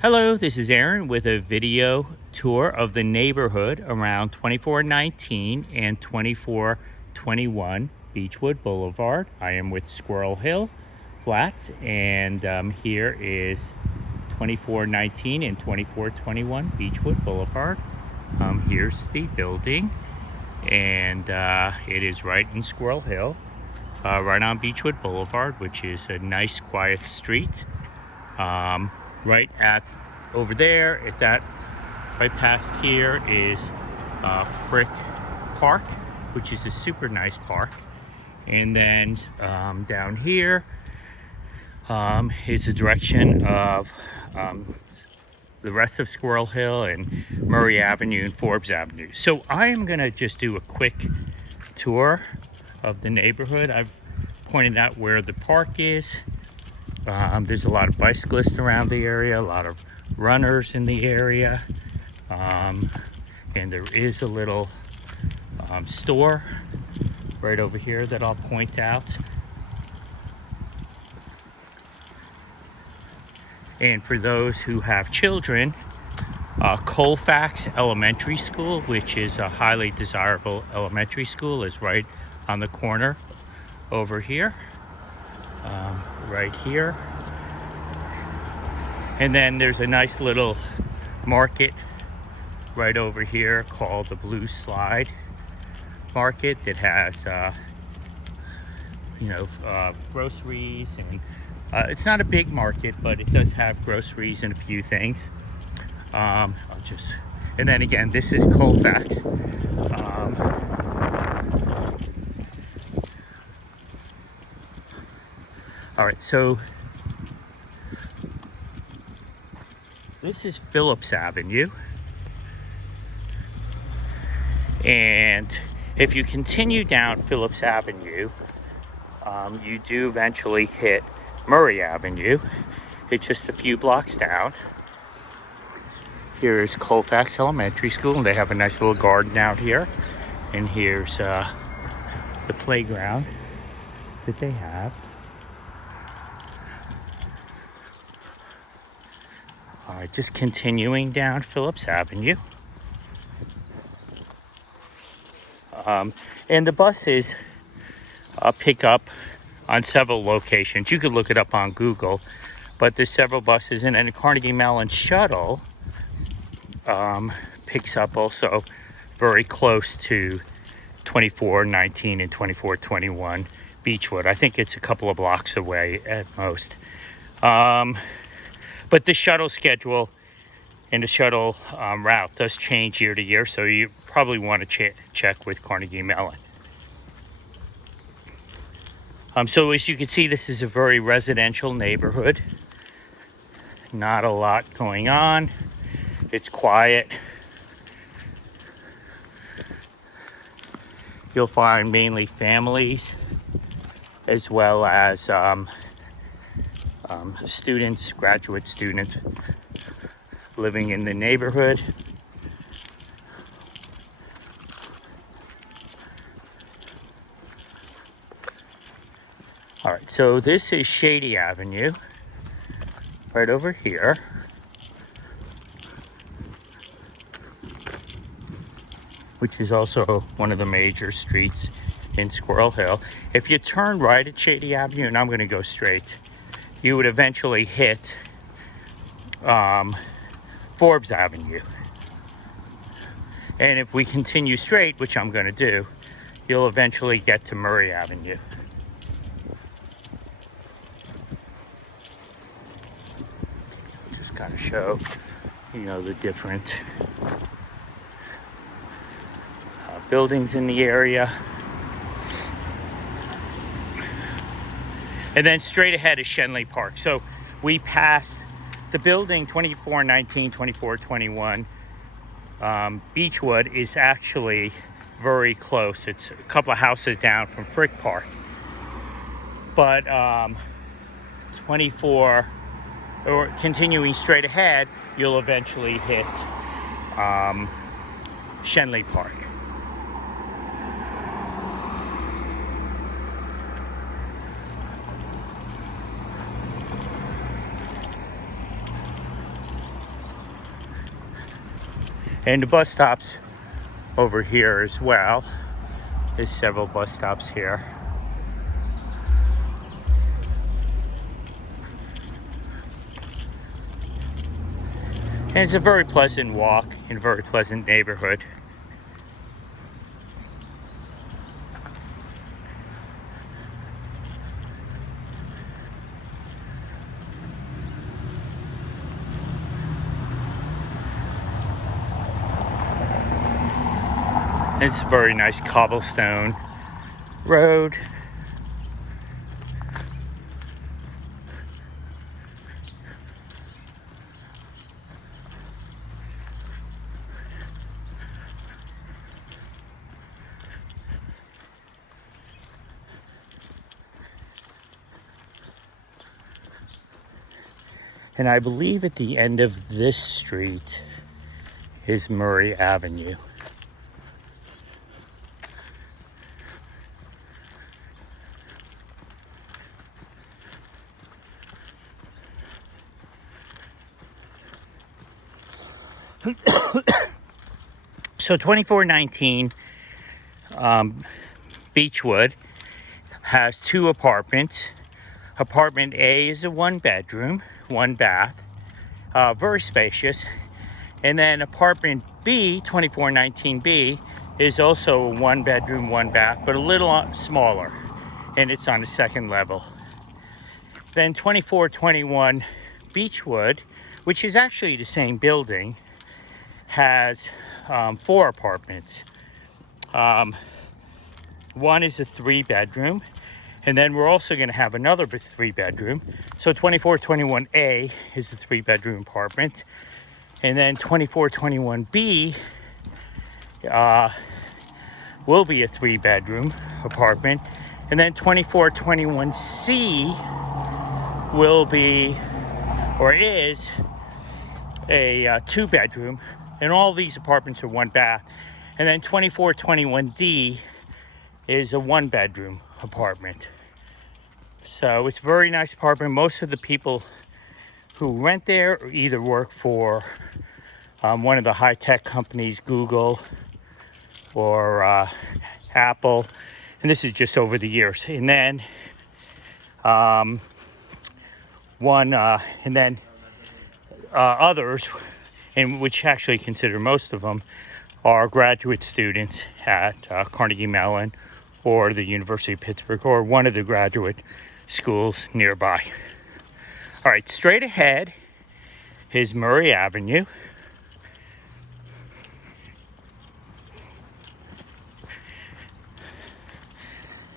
Hello, this is Aaron with a video tour of the neighborhood around 2419 and 2421 Beechwood Boulevard. I am with Squirrel Hill Flats, and here is 2419 and 2421 Beechwood Boulevard. Here's the building, and it is right in Squirrel Hill, right on Beechwood Boulevard, which is a nice quiet street. Right at over there at that right past here is Frick Park, which is a super nice park, and then down here is the direction of the rest of Squirrel Hill and Murray Avenue and Forbes Avenue. So I am gonna just do a quick tour of the neighborhood. I've pointed out where the park is. There's a lot of bicyclists around the area, a lot of runners in the area, and there is a little store right over here that I'll point out. And for those who have children, Colfax Elementary School, which is a highly desirable elementary school, is right on the corner over here. Right here, and then there's a nice little market right over here called the Blue Slide Market that has groceries, and it's not a big market, but it does have groceries and a few things. And then again, this is Colfax. All right, so this is Phillips Avenue, and if you continue down Phillips Avenue, you do eventually hit Murray Avenue. It's just a few blocks down. Here's Colfax Elementary School, and they have a nice little garden out here, and here's the playground that they have. Just continuing down Phillips Avenue. And the buses pick up on several locations. You could look it up on Google, but there's several buses, and then the Carnegie Mellon shuttle picks up also very close to 2419 and 2421 Beechwood. I think it's a couple of blocks away at most. But the shuttle schedule and the shuttle route does change year to year, so you probably want to check with Carnegie Mellon. So as you can see, this is a very residential neighborhood. Not a lot going on. It's quiet. You'll find mainly families as well as students, graduate students living in the neighborhood. All right, so this is Shady Avenue, right over here. Which is also one of the major streets in Squirrel Hill. If you turn right at Shady Avenue, and I'm gonna go straight, you would eventually hit Forbes Avenue. And if we continue straight, which I'm gonna do, you'll eventually get to Murray Avenue. Just kind of show, the different buildings in the area. And then straight ahead is Shenley Park. So we passed the building 2419, 2421. Beechwood is actually very close. It's a couple of houses down from Frick Park. But continuing straight ahead, you'll eventually hit Shenley Park. And the bus stops over here as well. There's several bus stops here. And it's a very pleasant walk in a very pleasant neighborhood. It's a very nice cobblestone road. And I believe at the end of this street is Murray Avenue. So 2419 Beechwood has 2 apartments. Apartment A is a 1-bedroom, 1 bath, very spacious. And then apartment B, 2419B, is also a 1-bedroom, 1 bath, but a little smaller, and it's on the 2nd level. Then 2421 Beechwood, which is actually the same building, has 4 apartments. One is a 3-bedroom, and then we're also going to have another 3-bedroom. So 2421A is a 3-bedroom apartment, and then 2421B will be a 3-bedroom apartment, and then 2421C will be, or is, a 2-bedroom, and all these apartments are 1 bath. And then 2421D is a 1-bedroom apartment. So it's a very nice apartment. Most of the people who rent there either work for one of the high-tech companies, Google or Apple, and this is just over the years. And then others, and which actually consider most of them, are graduate students at Carnegie Mellon or the University of Pittsburgh or one of the graduate schools nearby. All right, straight ahead is Murray Avenue.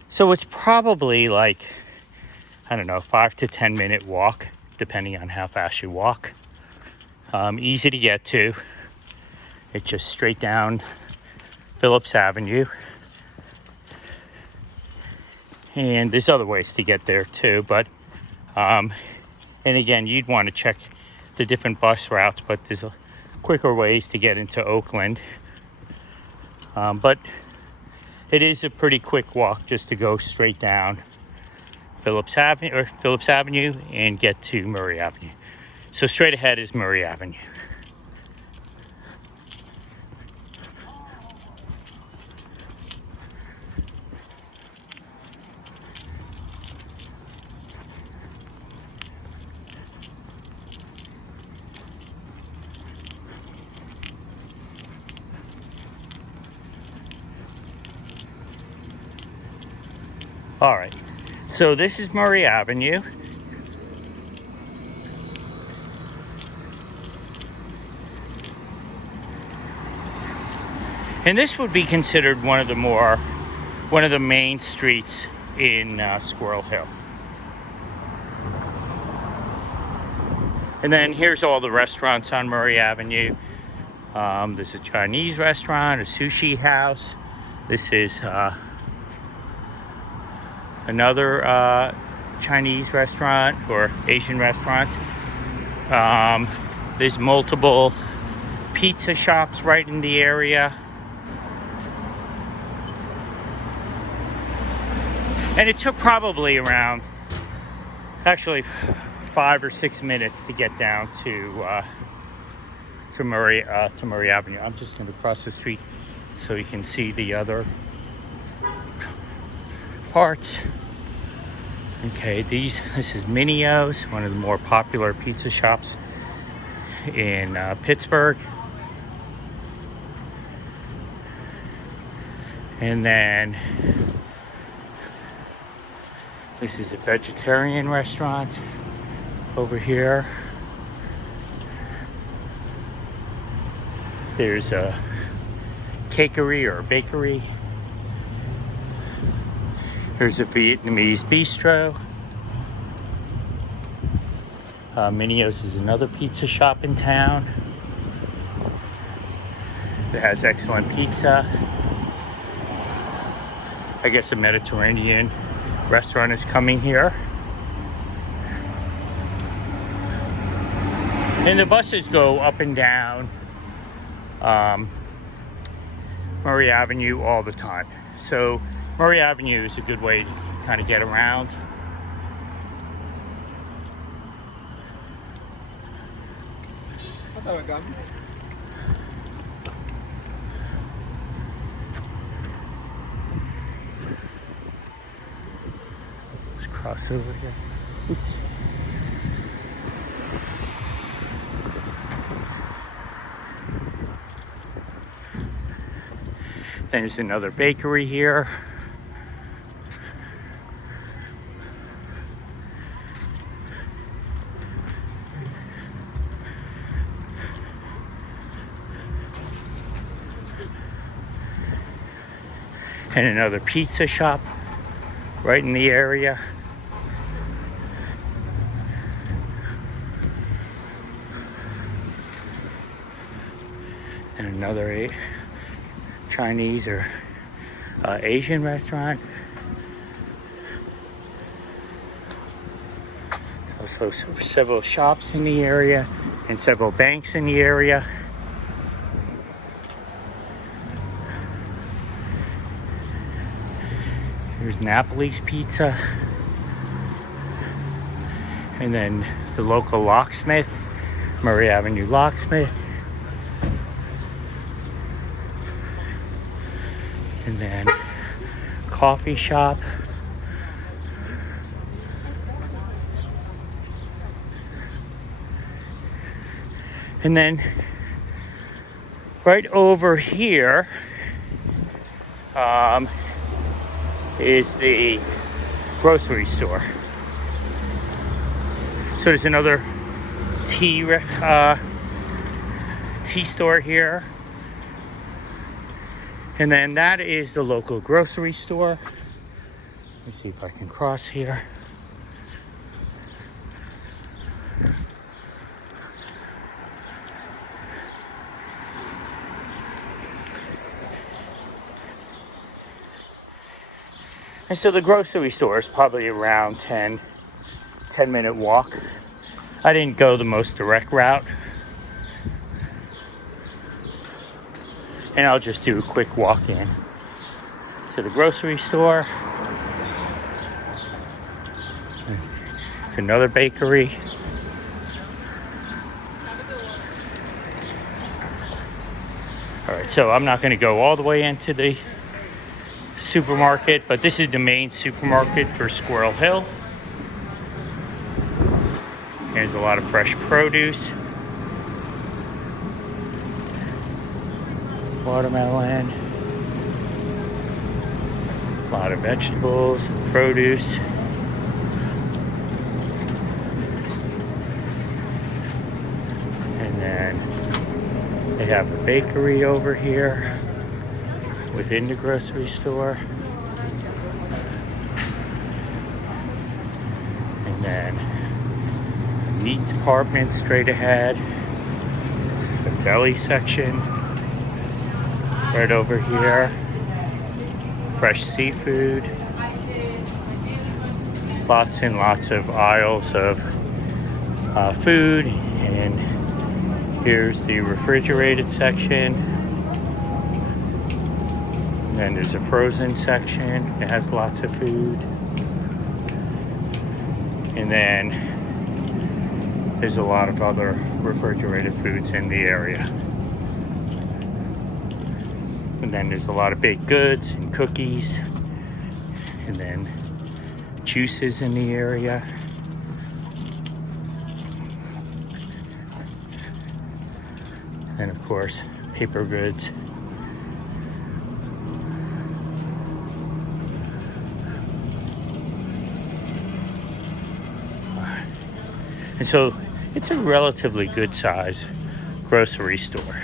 So it's probably like, I don't know, 5 to 10 minute walk, depending on how fast you walk. Easy to get to. It's just straight down Phillips Avenue. And there's other ways to get there too, but and again, you'd want to check the different bus routes, but there's quicker ways to get into Oakland. But it is a pretty quick walk just to go straight down Phillips Avenue and get to Murray Avenue. So straight ahead is Murray Avenue. All right, so this is Murray Avenue. And this would be considered one of the main streets in Squirrel Hill. And then here's all the restaurants on Murray Avenue. There's a Chinese restaurant, a sushi house. This is another Chinese restaurant or Asian restaurant. There's multiple pizza shops right in the area. And it took probably around, actually 5 or 6 minutes to get down to to Murray Avenue. I'm just going to cross the street so you can see the other parts. Okay, this is Minio's, one of the more popular pizza shops in Pittsburgh. And then this is a vegetarian restaurant over here. There's a cakery or a bakery. Here's a Vietnamese bistro. Minio's is another pizza shop in town that has excellent pizza. I guess a Mediterranean restaurant is coming here. And the buses go up and down Murray Avenue all the time. So Murray Avenue is a good way to kind of get around. Let's cross over here. Oops. There's another bakery here. And another pizza shop right in the area. And another Chinese or Asian restaurant. Also several shops in the area and several banks in the area. Here's Napoli's Pizza. And then the local locksmith, Murray Avenue Locksmith. And then coffee shop. And then right over here is the grocery store. So there's another tea store here. And then that is the local grocery store. Let me see if I can cross here. And so the grocery store is probably around 10-minute walk. I didn't go the most direct route. And I'll just do a quick walk in to the grocery store. It's another bakery. All right, so I'm not going to go all the way into the supermarket, but this is the main supermarket for Squirrel Hill. There's a lot of fresh produce. Watermelon. A lot of vegetables, produce. And then they have a bakery over here within the grocery store. And then the meat department straight ahead. The deli section right over here. Fresh seafood. Lots and lots of aisles of food. And here's the refrigerated section. And then there's a frozen section. It has lots of food. And then There's a lot of other refrigerated foods in the area. And then there's a lot of baked goods and cookies. And then juices in the area. And of course, paper goods. And so it's a relatively good size grocery store.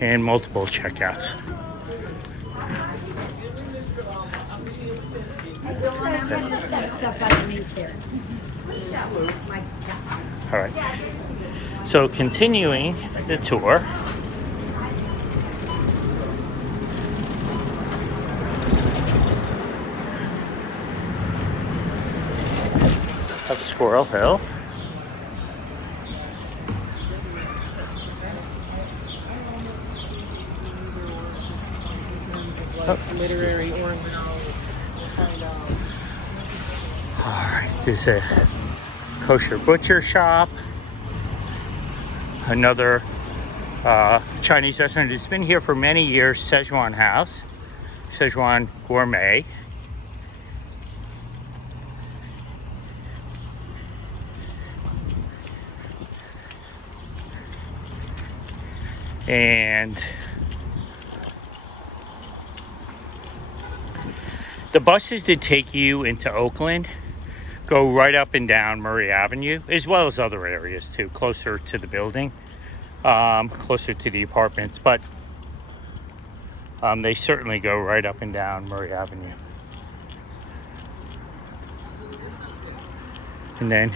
And multiple checkouts. All right. So continuing the tour. Of Squirrel Hill. Literary ornament. All right, there's a kosher butcher shop. Another Chinese restaurant. It's been here for many years. Szechuan House, Szechuan Gourmet. And the buses that take you into Oakland go right up and down Murray Avenue, as well as other areas too, closer to the building, closer to the apartments, but they certainly go right up and down Murray Avenue. And then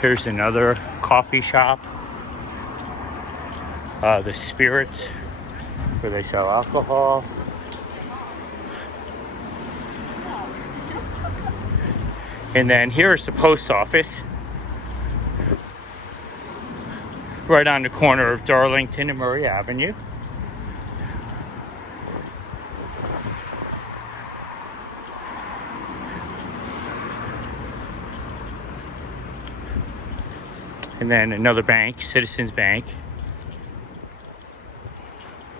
here's another coffee shop. The Spirits, where they sell alcohol. And then here's the post office, right on the corner of Darlington and Murray Avenue. And then another bank, Citizens Bank.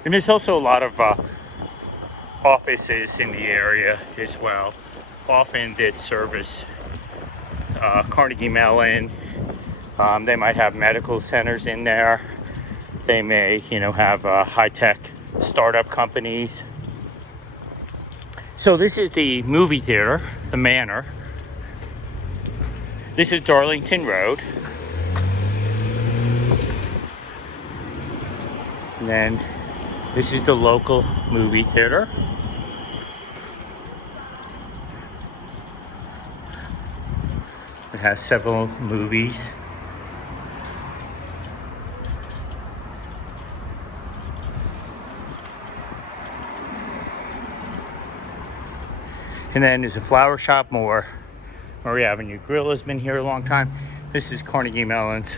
And there's also a lot of offices in the area as well, often that service Carnegie Mellon. They might have medical centers in there. They may, have high-tech startup companies. So this is the movie theater, the Manor. This is Darlington Road. And then this is the local movie theater. It has several movies. And then there's a flower shop, more. Murray Avenue Grill has been here a long time. This is Carnegie Mellon's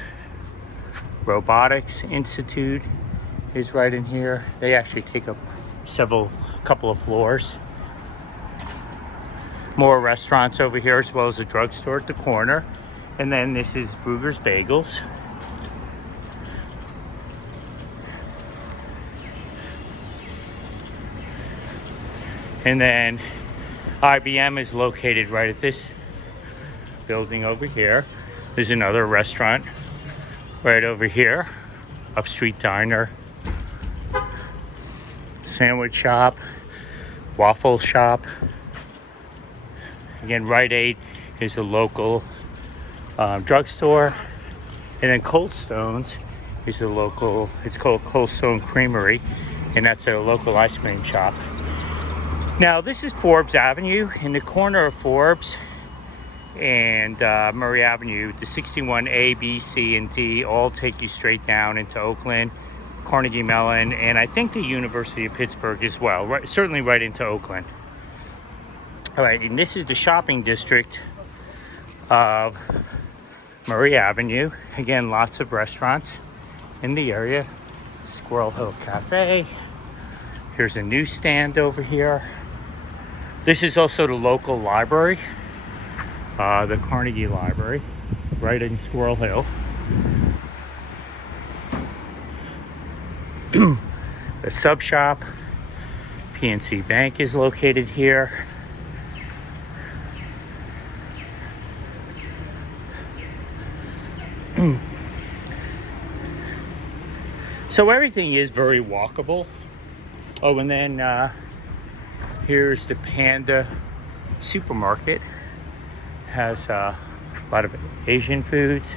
Robotics Institute is right in here. They actually take up couple of floors. More restaurants over here, as well as a drugstore at the corner. And then this is Brugger's Bagels. And then IBM is located right at this building over here. There's another restaurant right over here, Upstreet Diner, sandwich shop, waffle shop. Again, Rite Aid is a local drugstore. And then Cold Stones is a local, it's called Cold Stone Creamery, and that's a local ice cream shop. Now, this is Forbes Avenue. In the corner of Forbes and Murray Avenue, the 61A, B, C, and D all take you straight down into Oakland, Carnegie Mellon, and I think the University of Pittsburgh as well, right, certainly right into Oakland. All right, and this is the shopping district of Murray Avenue. Again, lots of restaurants in the area. Squirrel Hill Cafe. Here's a newsstand over here. This is also the local library, the Carnegie Library, right in Squirrel Hill. The sub shop, PNC Bank is located here. So everything is very walkable. Oh, and then here's the Panda supermarket. Has a lot of Asian foods.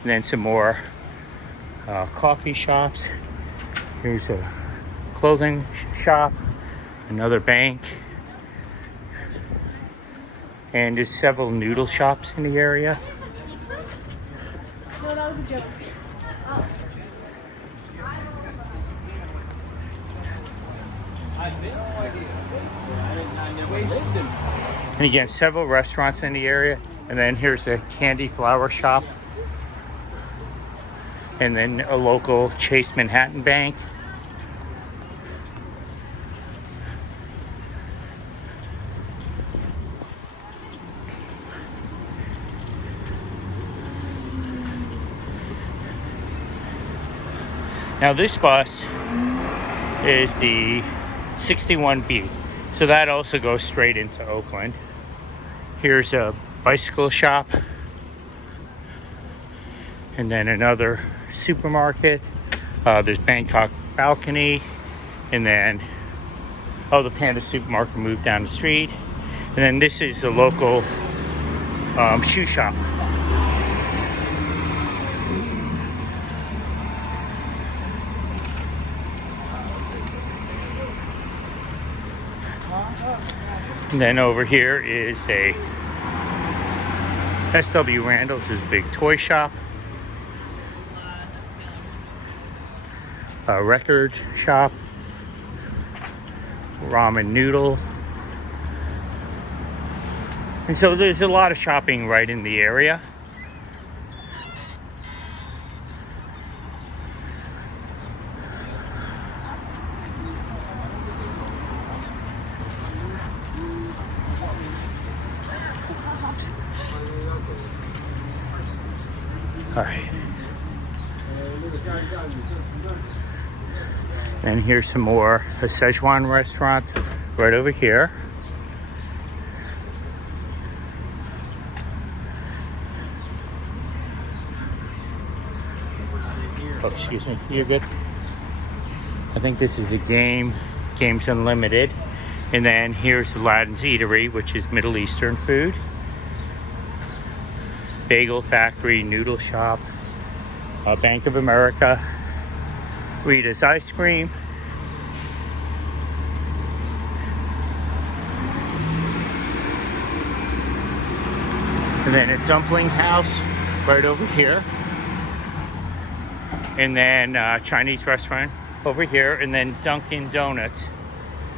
And then some more coffee shops. Here's a clothing shop, another bank, and there's several noodle shops in the area. No, that was a joke. And again, several restaurants in the area. And then here's a candy flower shop. And then a local Chase Manhattan Bank. Now this bus is the 61B. So that also goes straight into Oakland. Here's a bicycle shop. And then another supermarket. There's Bangkok Balcony. And then, the Panda supermarket moved down the street. And then this is a local shoe shop. And then over here is a SW Randall's, is a big toy shop. A record shop. Ramen noodle. And so there's a lot of shopping right in the area. All right. And here's some more, a Szechuan restaurant right over here. Oh, excuse me, you're good. I think this is a Games Unlimited. And then here's Aladdin's Eatery, which is Middle Eastern food. Bagel Factory, Noodle Shop, Bank of America, Rita's Ice Cream, and then a dumpling house right over here, and then Chinese restaurant over here, and then Dunkin' Donuts,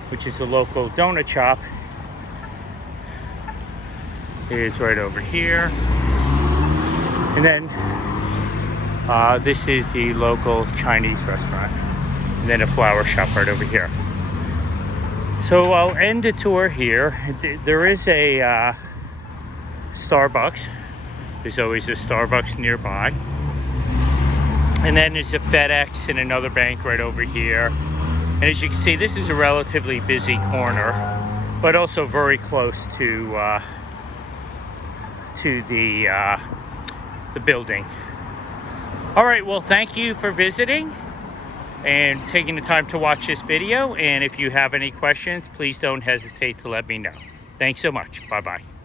which is a local donut shop, is right over here. And then this is the local Chinese restaurant. And then a flower shop right over here. So I'll end the tour here. There is a Starbucks. There's always a Starbucks nearby. And then there's a FedEx and another bank right over here. And as you can see, this is a relatively busy corner, but also very close to the building. All right, well, thank you for visiting and taking the time to watch this video. And if you have any questions, please don't hesitate to let me know. Thanks so much. Bye-bye.